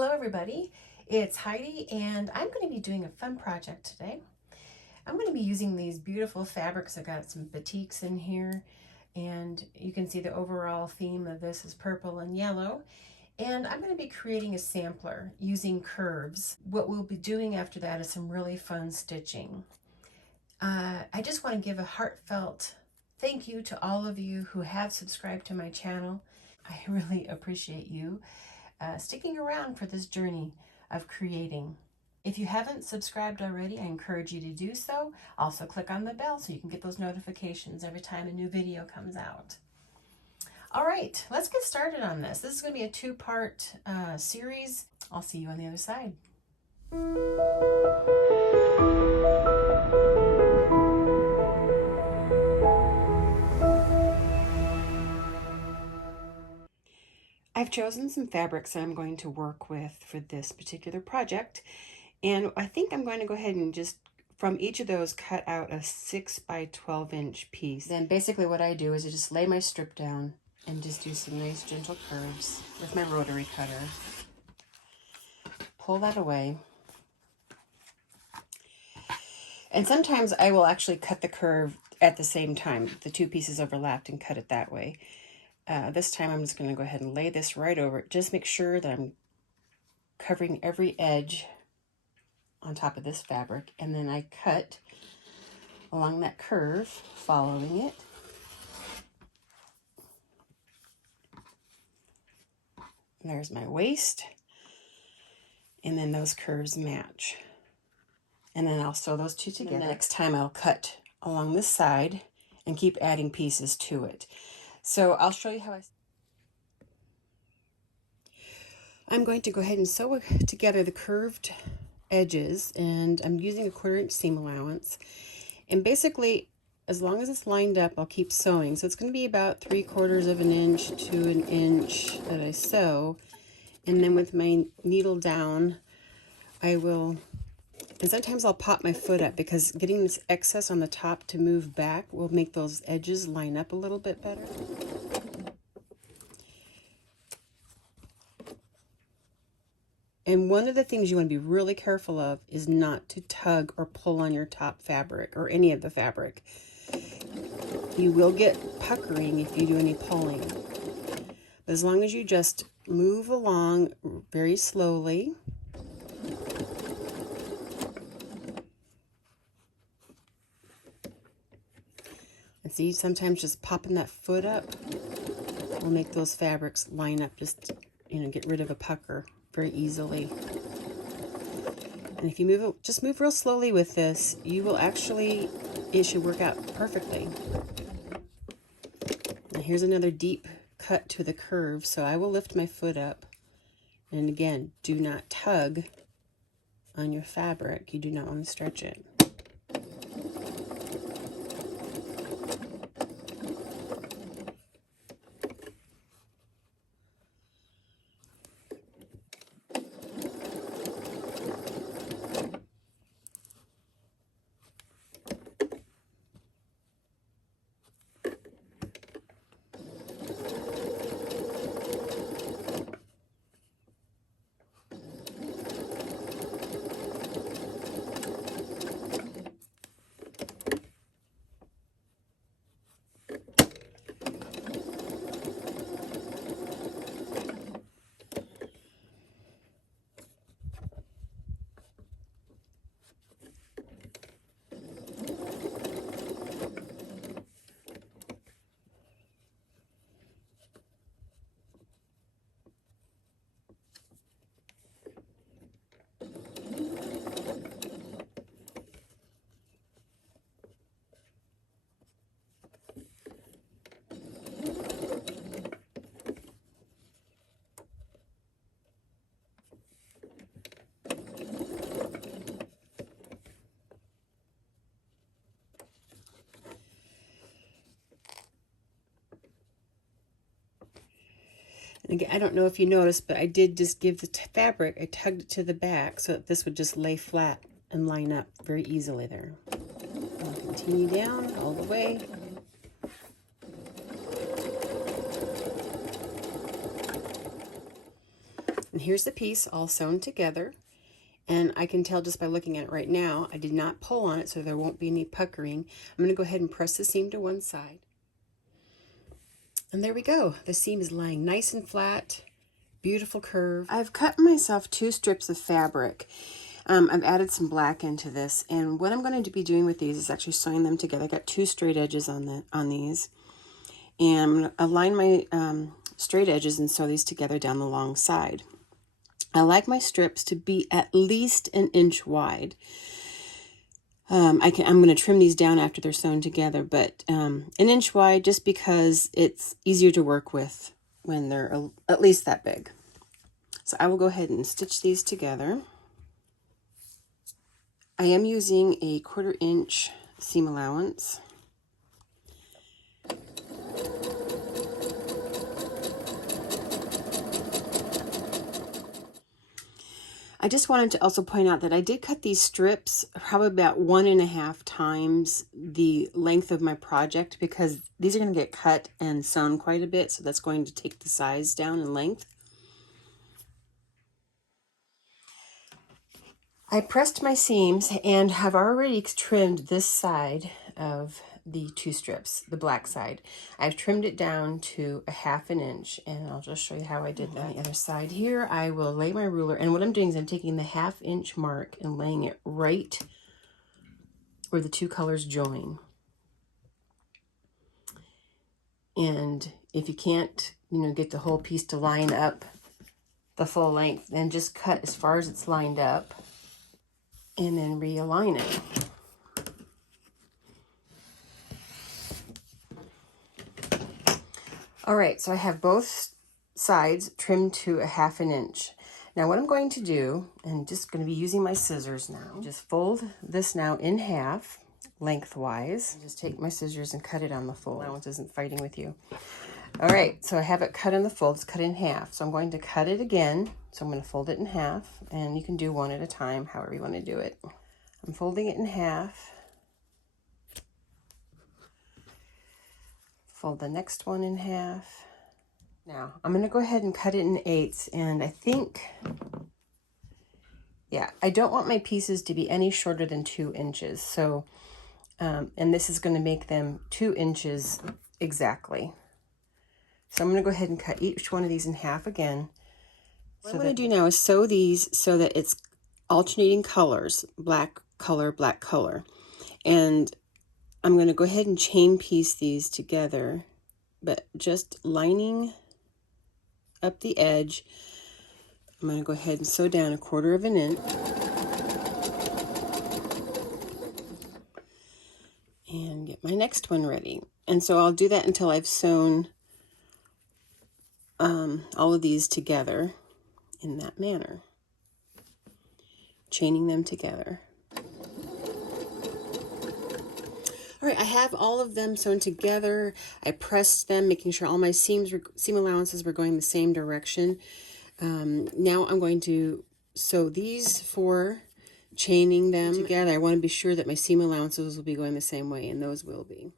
Hello everybody, it's Heidi and I'm going to be doing a fun project today. I'm going to be using these beautiful fabrics. I've got some batiks in here and you can see the overall theme of this is purple and yellow. And I'm going to be creating a sampler using curves. What we'll be doing after that is some really fun stitching. I just want to give a heartfelt thank you to all of you who have subscribed to my channel. I really appreciate you sticking around for this journey of creating. If you haven't subscribed already, I encourage you to do so. Also click on the bell so you can get those notifications every time a new video comes out. All right, let's get started on this. This is going to be a two-part series. I'll see you on the other side. I've chosen some fabrics that I'm going to work with for this particular project, and I think I'm going to go ahead and just from each of those cut out a 6 by 12 inch piece. Then basically what I do is I just lay my strip down and just do some nice gentle curves with my rotary cutter. Pull that away. And sometimes I will actually cut the curve at the same time. The two pieces overlapped and cut it that way. This time I'm just going to go ahead and lay this right over it. Just make sure that I'm covering every edge on top of this fabric. And then I cut along that curve, following it. And there's my waist. And then those curves match. And then I'll sew those two together. Next time I'll cut along this side and keep adding pieces to it. So I'll show you how I'm going to go ahead and sew together the curved edges, and I'm using a 1/4 inch seam allowance. And basically, as long as it's lined up, I'll keep sewing. So it's going to be about 3/4 of an inch to an inch that I sew. And then with my needle down, I will, and sometimes I'll pop my foot up because getting this excess on the top to move back will make those edges line up a little bit better. And one of the things you want to be really careful of is not to tug or pull on your top fabric or any of the fabric. You will get puckering if you do any pulling. But as long as you just move along very slowly. And see, sometimes just popping that foot up will make those fabrics line up, just, get rid of a pucker very easily. And if you just move real slowly with this, you will actually, it should work out perfectly. And here's another deep cut to the curve, so I will lift my foot up. And again, do not tug on your fabric. You do not want to stretch it. And again, I don't know if you noticed, but I did just give the fabric, I tugged it to the back so that this would just lay flat and line up very easily there. I'll continue down all the way. And here's the piece all sewn together. And I can tell just by looking at it right now, I did not pull on it, so there won't be any puckering. I'm going to go ahead and press the seam to one side. And there we go. The seam is lying nice and flat, beautiful curve. I've cut myself 2 strips of fabric. I've added some black into this, and what I'm going to be doing with these is actually sewing them together. I got 2 straight edges on these, and I'm going to align my straight edges and sew these together down the long side. I like my strips to be at least 1 inch wide. I'm going to trim these down after they're sewn together, but 1 inch wide just because it's easier to work with when they're at least that big. So I will go ahead and stitch these together. I am using a 1/4 inch seam allowance. I just wanted to also point out that I did cut these strips probably about 1.5 times the length of my project, because these are going to get cut and sewn quite a bit, so that's going to take the size down in length. I pressed my seams and have already trimmed this side of the 2 strips, the black side. I've trimmed it down to 1/2 inch, and I'll just show you how I did that. On the other side here, I will lay my ruler, and what I'm doing is I'm taking the 1/2 inch mark and laying it right where the 2 colors join. And if you can't, get the whole piece to line up the full length, then just cut as far as it's lined up and then realign it. All right, so I have both sides trimmed to 1/2 inch. Now what I'm going to do, and just going to be using my scissors now, just fold this now in half lengthwise. Just take my scissors and cut it on the fold. Allowance isn't fighting with you. All right, so I have it cut in the fold. It's cut in half. So I'm going to cut it again. So I'm going to fold it in half, and you can do one at a time, however you want to do it. I'm folding it in half. Fold the next one in half. Now, I'm going to go ahead and cut it in 8ths, and I think, yeah, I don't want my pieces to be any shorter than 2 inches. So, and this is going to make them 2 inches exactly. So I'm going to go ahead and cut each one of these in half again. What I'm going to do now is sew these so that it's alternating colors, black color, black color. And I'm going to go ahead and chain piece these together, but just lining up the edge. I'm going to go ahead and sew down 1/4 inch. And get my next one ready. And so I'll do that until I've sewn all of these together in that manner, chaining them together. All right, I have all of them sewn together. I pressed them, making sure all my seam allowances were going the same direction. Now I'm going to sew these 4, chaining them together. I want to be sure that my seam allowances will be going the same way, and those will be.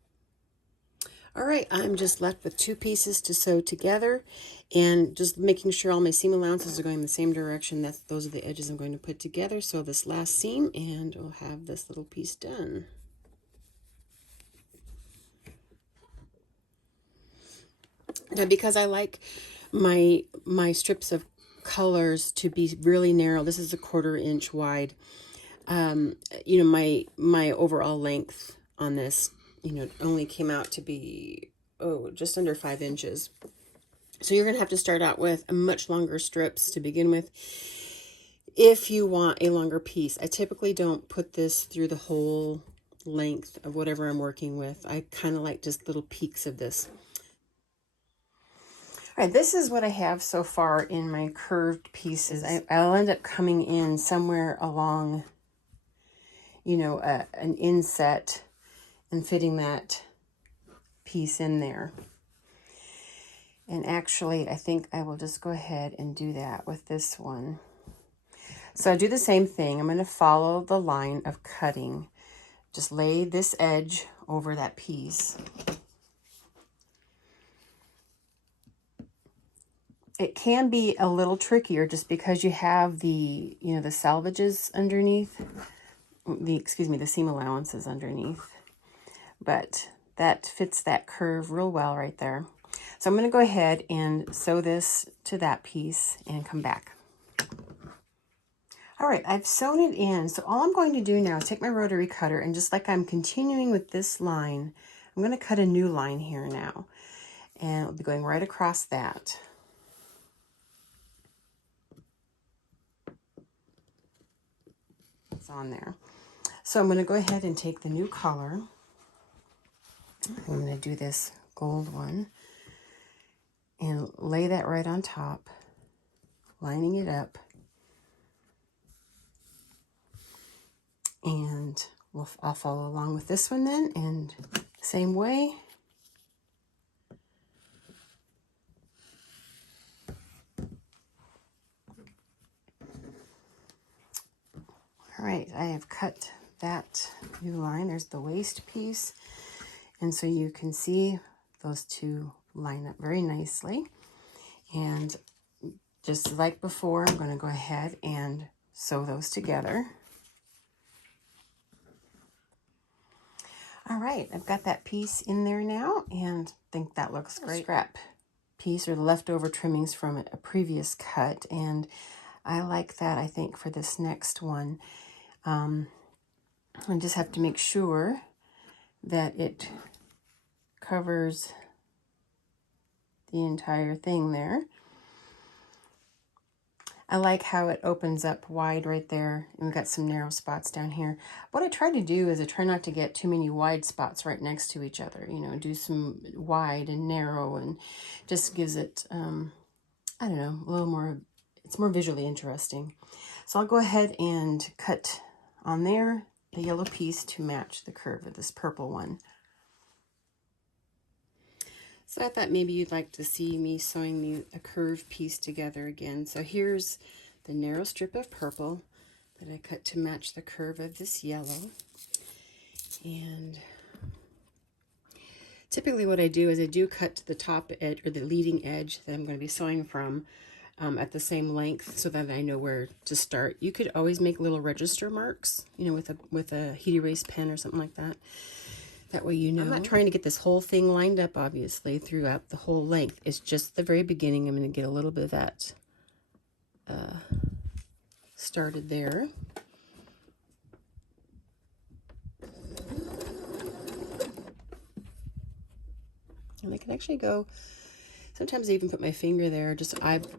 All right, I'm just left with 2 pieces to sew together, and just making sure all my seam allowances are going the same direction. Those are the edges I'm going to put together. So this last seam, and we'll have this little piece done. Now, because I like my strips of colors to be really narrow, this is 1/4 inch wide. My overall length on this, only came out to be, just under 5 inches. So you're going to have to start out with much longer strips to begin with if you want a longer piece. I typically don't put this through the whole length of whatever I'm working with. I kind of like just little peaks of this. All right, this is what I have so far in my curved pieces. I'll end up coming in somewhere along, an inset and fitting that piece in there. And actually, I think I will just go ahead and do that with this one. So I do the same thing. I'm going to follow the line of cutting. Just lay this edge over that piece. It can be a little trickier just because you have the, you know, the salvages underneath, the seam allowances underneath. But that fits that curve real well right there. So I'm going to go ahead and sew this to that piece and come back. All right, I've sewn it in. So all I'm going to do now is take my rotary cutter, and just like I'm continuing with this line, I'm going to cut a new line here now. And I'll be going right across that. It's on there. So I'm going to go ahead and take the new color. I'm going to do this gold one and lay that right on top, lining it up. And I'll follow along with this one then, and same way. All right, I have cut that new line. There's the waist piece. And so you can see those two line up very nicely. And just like before, I'm going to go ahead and sew those together. All right, I've got that piece in there now, and I think that looks great. Scrap piece, or the leftover trimmings from a previous cut, and I like that, I think, for this next one. I just have to make sure that it covers the entire thing there. I like how it opens up wide right there, and we've got some narrow spots down here. What I try to do is I try not to get too many wide spots right next to each other, you know, do some wide and narrow, and just gives it, I don't know, a little more, it's more visually interesting. So I'll go ahead and cut on there the yellow piece to match the curve of this purple one. So I thought maybe you'd like to see me sewing a curved piece together again. So here's the narrow strip of purple that I cut to match the curve of this yellow. And typically what I do is I do cut to the top edge, or the leading edge that I'm going to be sewing from, at the same length, so that I know where to start. You could always make little register marks, you know, with a heat erase pen or something like that. That way you know. I'm not trying to get this whole thing lined up, obviously, throughout the whole length. It's just the very beginning. I'm going to get a little bit of that started there. And I can actually go, sometimes I even put my finger there,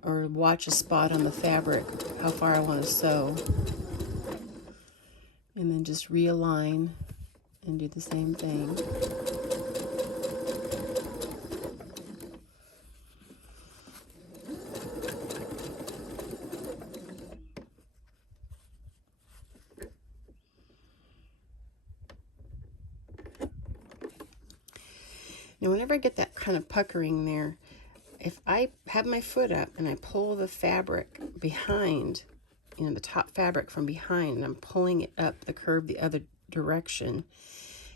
or watch a spot on the fabric, how far I want to sew. And then just realign and do the same thing. Now, whenever I get that kind of puckering there, if I have my foot up and I pull the fabric behind, you know, the top fabric from behind, and I'm pulling it up the curve the other direction,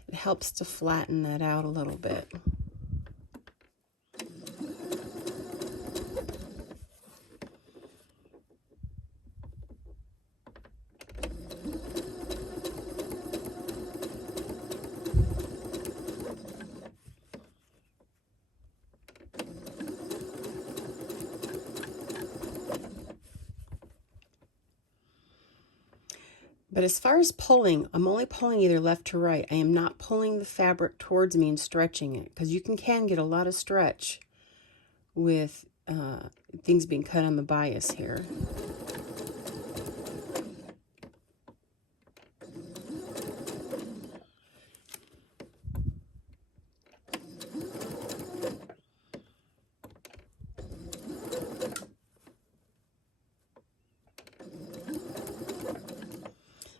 it helps to flatten that out a little bit. But as far as pulling, I'm only pulling either left to right. I am not pulling the fabric towards me and stretching it, because you can get a lot of stretch with things being cut on the bias here.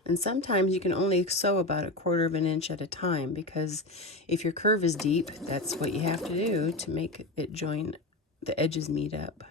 And sometimes you can only sew about 1/4 of an inch at a time, because if your curve is deep, that's what you have to do to make it join, the edges meet up.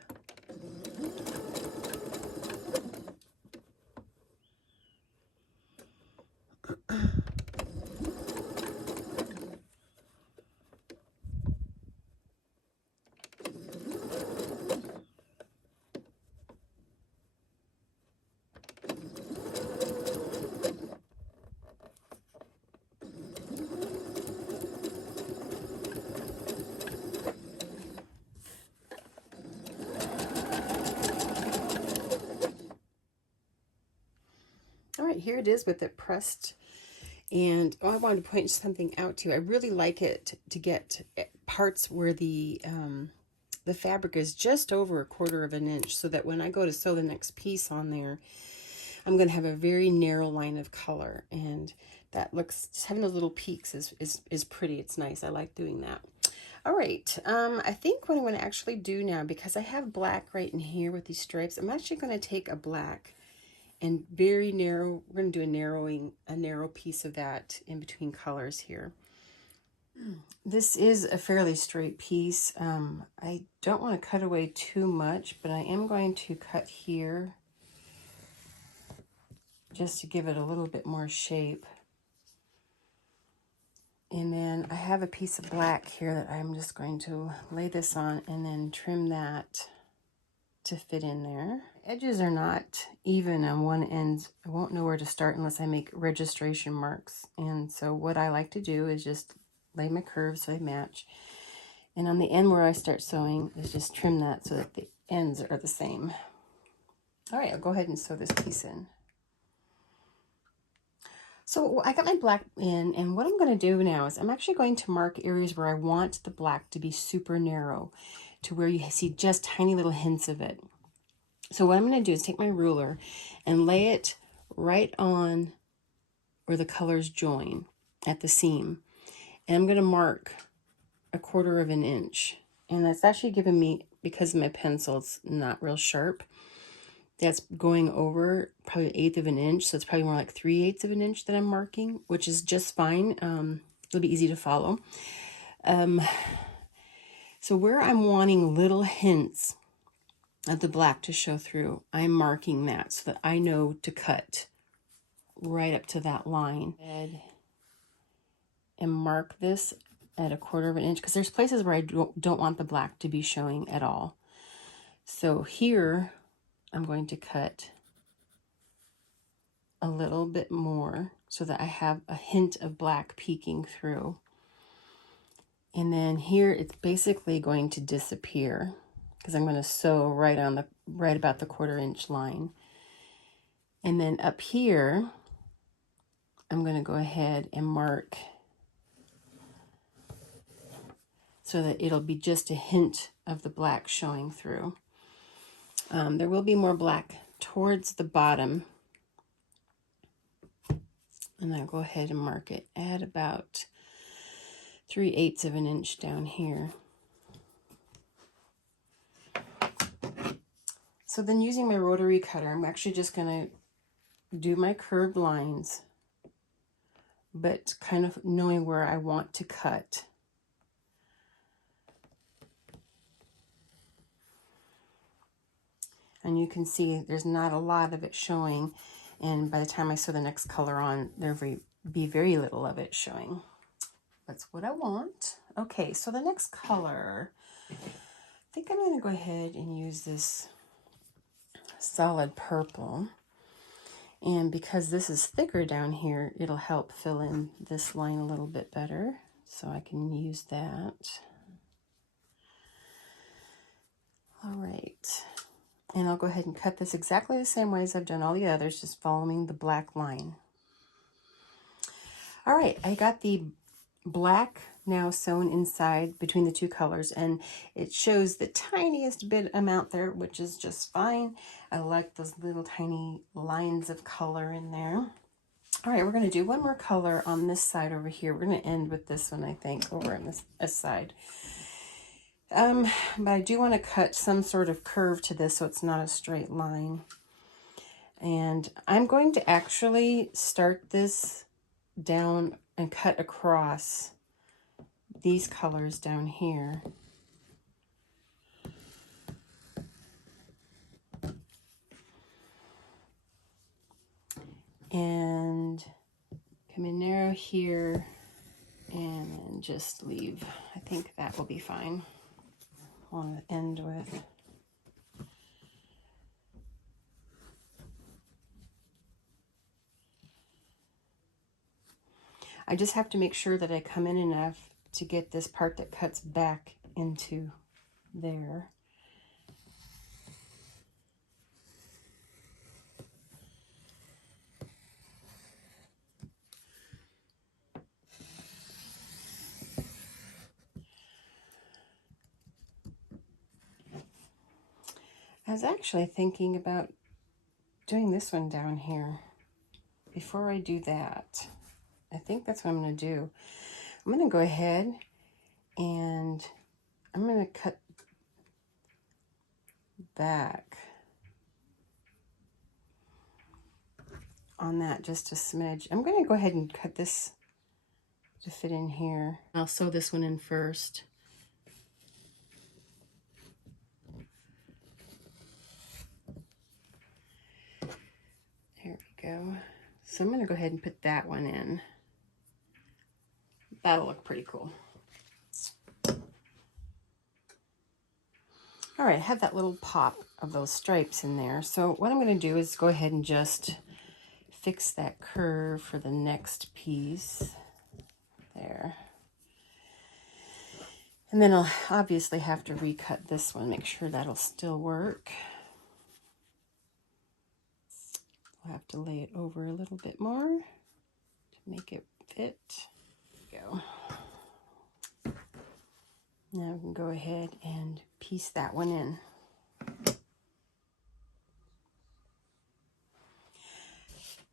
right, here it is with it pressed. And I wanted to point something out too. I really like it to get parts where the fabric is just over 1/4 of an inch, so that when I go to sew the next piece on there, I'm going to have a very narrow line of color. And that looks, just having those little peaks is pretty. It's nice. I like doing that. All right, I think what I'm going to actually do now, because I have black right in here with these stripes, I'm actually going to take a black and very narrow, we're going to do a narrow piece of that in between colors here. This is a fairly straight piece. I don't want to cut away too much, but I am going to cut here just to give it a little bit more shape. And then I have a piece of black here that I'm just going to lay this on and then trim that to fit in there. Edges are not even on one end. I won't know where to start unless I make registration marks. And so what I like to do is just lay my curves so they match. And on the end where I start sewing is just trim that so that the ends are the same. All right, I'll go ahead and sew this piece in. So I got my black in, and what I'm going to do now is I'm actually going to mark areas where I want the black to be super narrow, to where you see just tiny little hints of it. So what I'm going to do is take my ruler and lay it right on where the colors join at the seam. And I'm going to mark 1/4 of an inch. And that's actually giving me, because my pencil's not real sharp, that's going over probably 1/8 of an inch. So it's probably more like 3/8 of an inch that I'm marking, which is just fine. It'll be easy to follow. So where I'm wanting little hints of the black to show through, I'm marking that so that I know to cut right up to that line. And mark this at 1/4 of an inch, because there's places where I don't want the black to be showing at all. So here I'm going to cut a little bit more so that I have a hint of black peeking through. And then here it's basically going to disappear, because I'm going to sew right about the 1/4 inch line. And then up here, I'm going to go ahead and mark so that it'll be just a hint of the black showing through. There will be more black towards the bottom, and I'll go ahead and mark it at about 3/8 of an inch down here. So then, using my rotary cutter, I'm actually just going to do my curved lines, but kind of knowing where I want to cut. And you can see there's not a lot of it showing, and by the time I sew the next color on, there'll be very little of it showing. That's what I want. Okay, so the next color, I think I'm going to go ahead and use this solid purple. And because this is thicker down here, it'll help fill in this line a little bit better. So I can use that. All right. And I'll go ahead and cut this exactly the same way as I've done all the others, just following the black line. All right, I got the black now sewn inside between the two colors, and it shows the tiniest bit amount there, which is just fine. I like those little tiny lines of color in there. All right, we're going to do one more color on this side over here. We're going to end with this one, I think, over on this side. But I do want to cut some sort of curve to this so it's not a straight line. And I'm going to actually start this down and cut across these colors down here. And come in narrow here and just leave. I think that will be fine. I want to end with. I just have to make sure that I come in enough to get this part that cuts back into there. was actually thinking about doing this one down here. Before I do that, I think that's what I'm going to do. I'm going to go ahead and I'm going to cut back on that just a smidge. I'm going to go ahead and cut this to fit in here. I'll sew this one in first. There we go. So I'm going to go ahead and put that one in. That'll look pretty cool. All right, I have that little pop of those stripes in there. So what I'm going to do is go ahead and just fix that curve for the next piece. There. And then I'll obviously have to recut this one, make sure that'll still work. I'll have to lay it over a little bit more to make it fit. There we go. Now we can go ahead and piece that one in.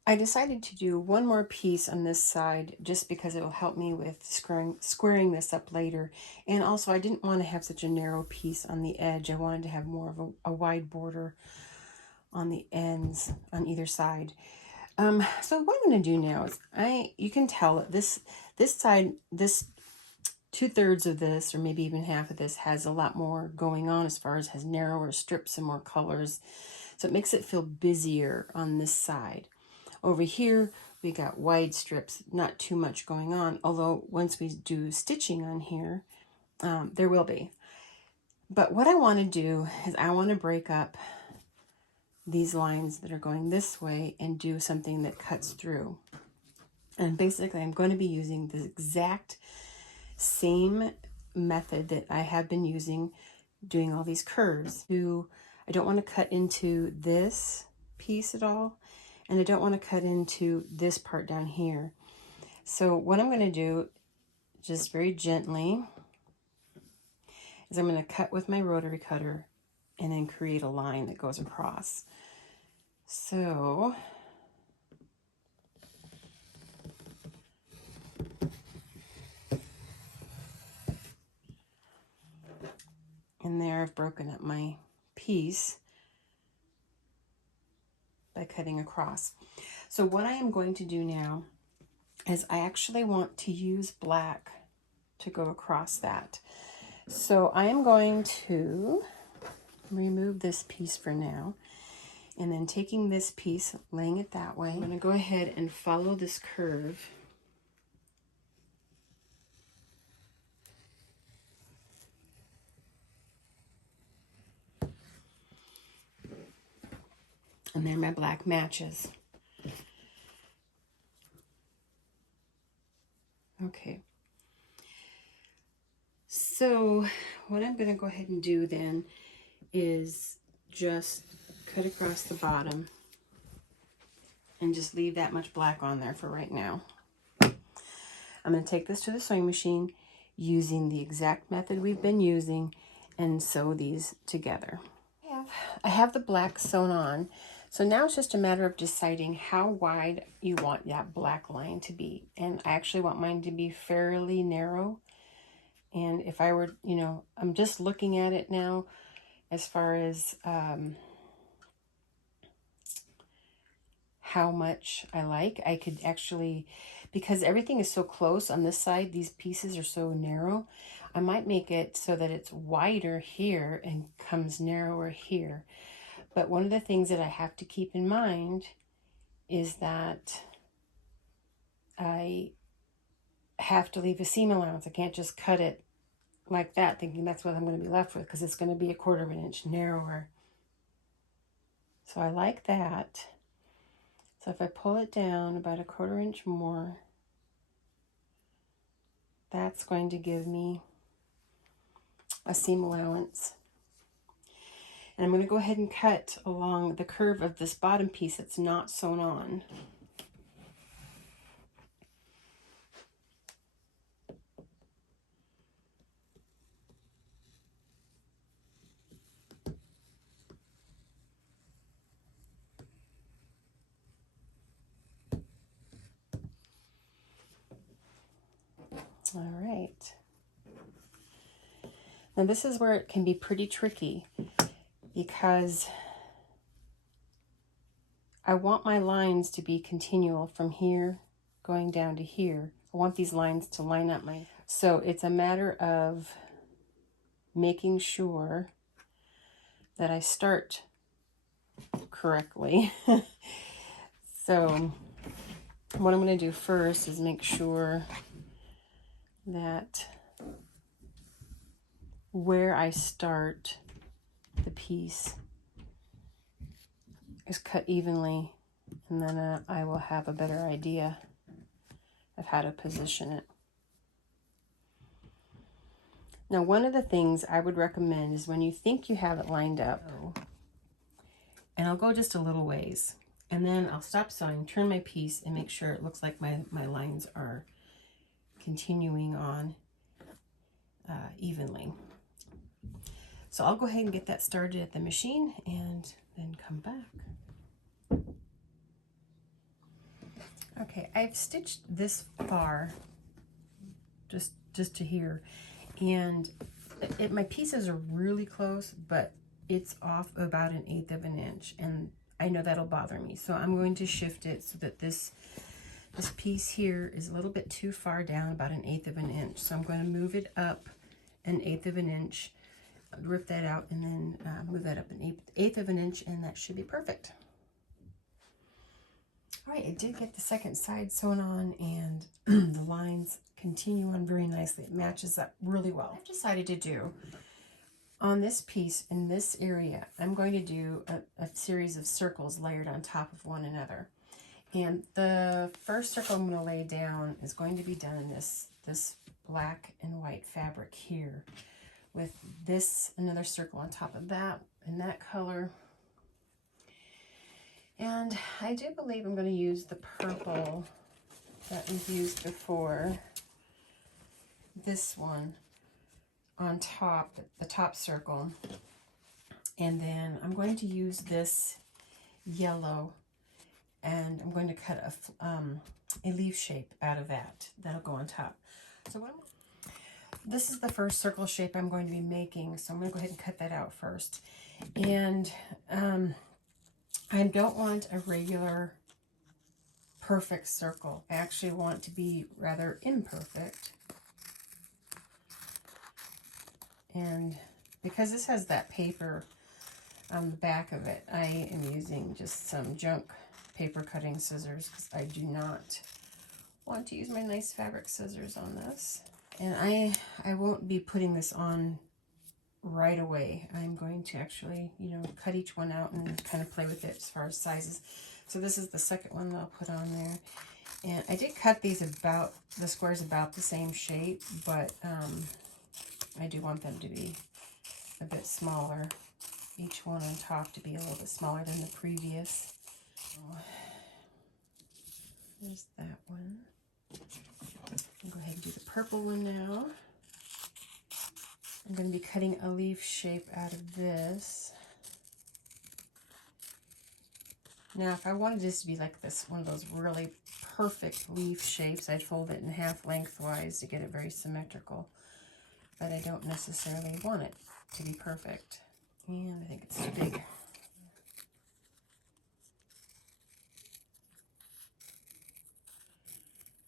I decided to do one more piece on this side just because it will help me with squaring this up later. And also I didn't want to have such a narrow piece on the edge. I wanted to have more of a wide border on the ends on either side. So what I'm going to do now is you can tell that this side, this 2/3 of this, or maybe even half of this, has a lot more going on as far as has narrower strips and more colors. So it makes it feel busier on this side. Over here, we got wide strips, not too much going on, although once we do stitching on here, there will be. But what I want to do is I want to break up these lines that are going this way and do something that cuts through. And basically, I'm going to be using the exact same method that I have been using doing all these curves. I don't want to cut into this piece at all, and I don't want to cut into this part down here. So what I'm going to do, just very gently, is I'm going to cut with my rotary cutter and then create a line that goes across. So in there, I've broken up my piece by cutting across. So what I am going to do now is I actually want to use black to go across that. So I am going to remove this piece for now, and then taking this piece, laying it that way, I'm going to go ahead and follow this curve. And there my black matches. Okay. So what I'm going to go ahead and do then is just cut across the bottom and just leave that much black on there for right now. I'm going to take this to the sewing machine using the exact method we've been using and sew these together. I have the black sewn on, so now it's just a matter of deciding how wide you want that black line to be. And I actually want mine to be fairly narrow. And if I were, I'm just looking at it now as far as how much I like. I could actually, because everything is so close on this side, these pieces are so narrow, I might make it so that it's wider here and comes narrower here. But one of the things that I have to keep in mind is that I have to leave a seam allowance. I can't just cut it like that thinking that's what I'm going to be left with, because it's going to be 1/4 of an inch narrower. So I like that. So if I pull it down about 1/4 inch more, that's going to give me a seam allowance. And I'm going to go ahead and cut along the curve of this bottom piece that's not sewn on. All right. Now this is where it can be pretty tricky because I want my lines to be continual from here going down to here. I want these lines to line up so it's a matter of making sure that I start correctly. So what I'm going to do first is make sure that where I start the piece is cut evenly, and then I will have a better idea of how to position it. Now, one of the things I would recommend is when you think you have it lined up, and I'll go just a little ways, and then I'll stop sewing, turn my piece, and make sure it looks like my lines are continuing on evenly. So I'll go ahead and get that started at the machine and then come back. Okay, I've stitched this far, just to here, and my pieces are really close, but it's off about 1/8 of an inch, and I know that'll bother me. So I'm going to shift it so that this piece here is a little bit too far down, about 1/8 of an inch. So I'm going to move it up 1/8 of an inch, rip that out, and then move that up 1/8 of an inch, and that should be perfect. All right, I did get the second side sewn on, and the lines continue on very nicely. It matches up really well. I've decided to do on this piece in this area, I'm going to do a series of circles layered on top of one another. And the first circle I'm going to lay down is going to be done in this black and white fabric here, with this another circle on top of that in that color. And I do believe I'm going to use the purple that we've used before, this one on top, the top circle. And then I'm going to use this yellow, and I'm going to cut a leaf shape out of that. That'll go on top. So this is the first circle shape I'm going to be making, so I'm going to go ahead and cut that out first. And I don't want a regular perfect circle. I actually want to be rather imperfect. And because this has that paper on the back of it, I am using just some junk paper cutting scissors because I do not want to use my nice fabric scissors on this. And I won't be putting this on right away. I'm going to actually, cut each one out and kind of play with it as far as sizes. So this is the second one that I'll put on there. And I did cut these the squares about the same shape, but I do want them to be a bit smaller. Each one on top to be a little bit smaller than the previous. So, there's that one. I'll go ahead and do the purple one now. I'm going to be cutting a leaf shape out of this. Now, if I wanted this to be like this, one of those really perfect leaf shapes, I'd fold it in half lengthwise to get it very symmetrical. But I don't necessarily want it to be perfect. And I think it's too big.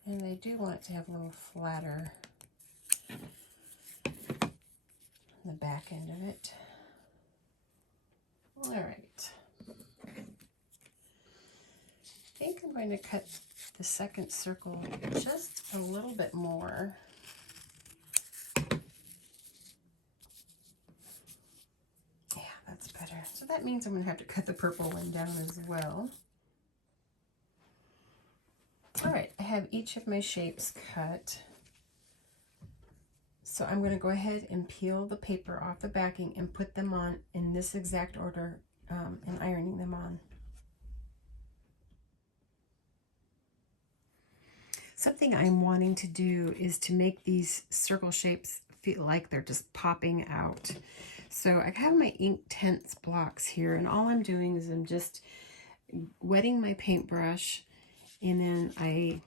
And I do want it to have a little flatter on the back end of it. All right. I think I'm going to cut the second circle just a little bit more. Yeah, that's better. So that means I'm going to have to cut the purple one down as well. All right, I have each of my shapes cut. So I'm going to go ahead and peel the paper off the backing and put them on in this exact order and ironing them on. Something I'm wanting to do is to make these circle shapes feel like they're just popping out. So I have my Inktense blocks here, and all I'm doing is I'm just wetting my paintbrush, and then I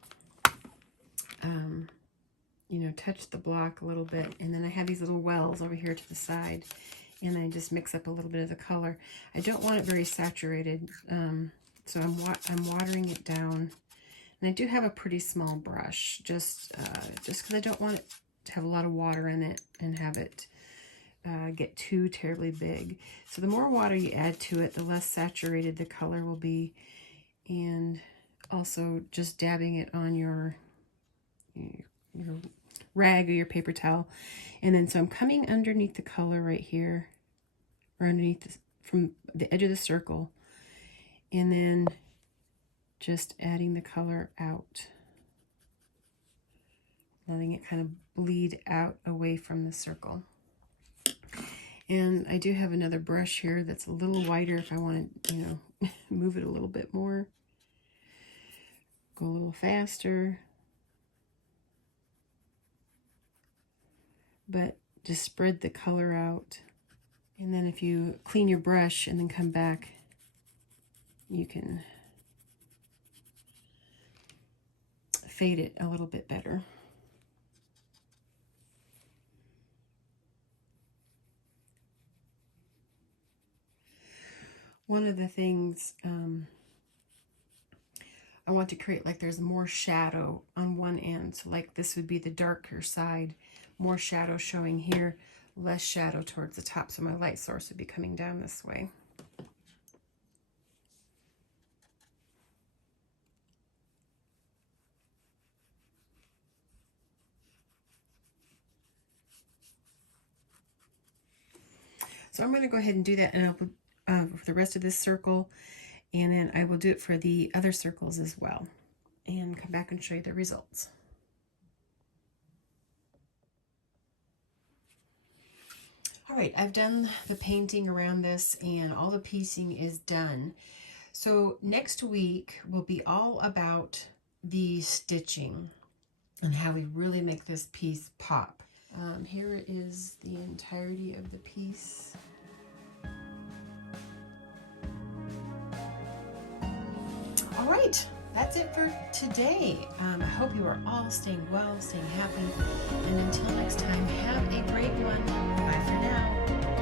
you know, touch the block a little bit. And then I have these little wells over here to the side, and I just mix up a little bit of the color. I don't want it very saturated, so I'm watering it down. And I do have a pretty small brush, just because I don't want it to have a lot of water in it and have it get too terribly big. So the more water you add to it, the less saturated the color will be. And also just dabbing it on your rag or your paper towel. And then so I'm coming underneath the color right here, or underneath from the edge of the circle, and then just adding the color out, letting it kind of bleed out away from the circle. And I do have another brush here that's a little wider if I want to, you know, move it a little bit more. Go a little faster. But just spread the color out. And then if you clean your brush and then come back, you can fade it a little bit better. One of the things I want to create, like there's more shadow on one end. So like this would be the darker side, more shadow showing here, less shadow towards the top. So my light source would be coming down this way. So I'm going to go ahead and do that, and I'll put for the rest of this circle, and then I will do it for the other circles as well, and come back and show you the results. All right, I've done the painting around this, and all the piecing is done. So next week will be all about the stitching and how we really make this piece pop. Here is the entirety of the piece. All right, that's it for today. I hope you are all staying well, staying happy, and until next time, have a great one. Bye for now.